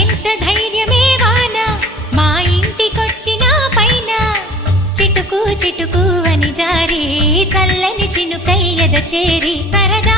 ఎంత ధైర్యమే వాన మా ఇంటికొచ్చిన పైన చిటుకు చిటుకు అని జారి చల్లని చినుకై ఎద చేరి సరదా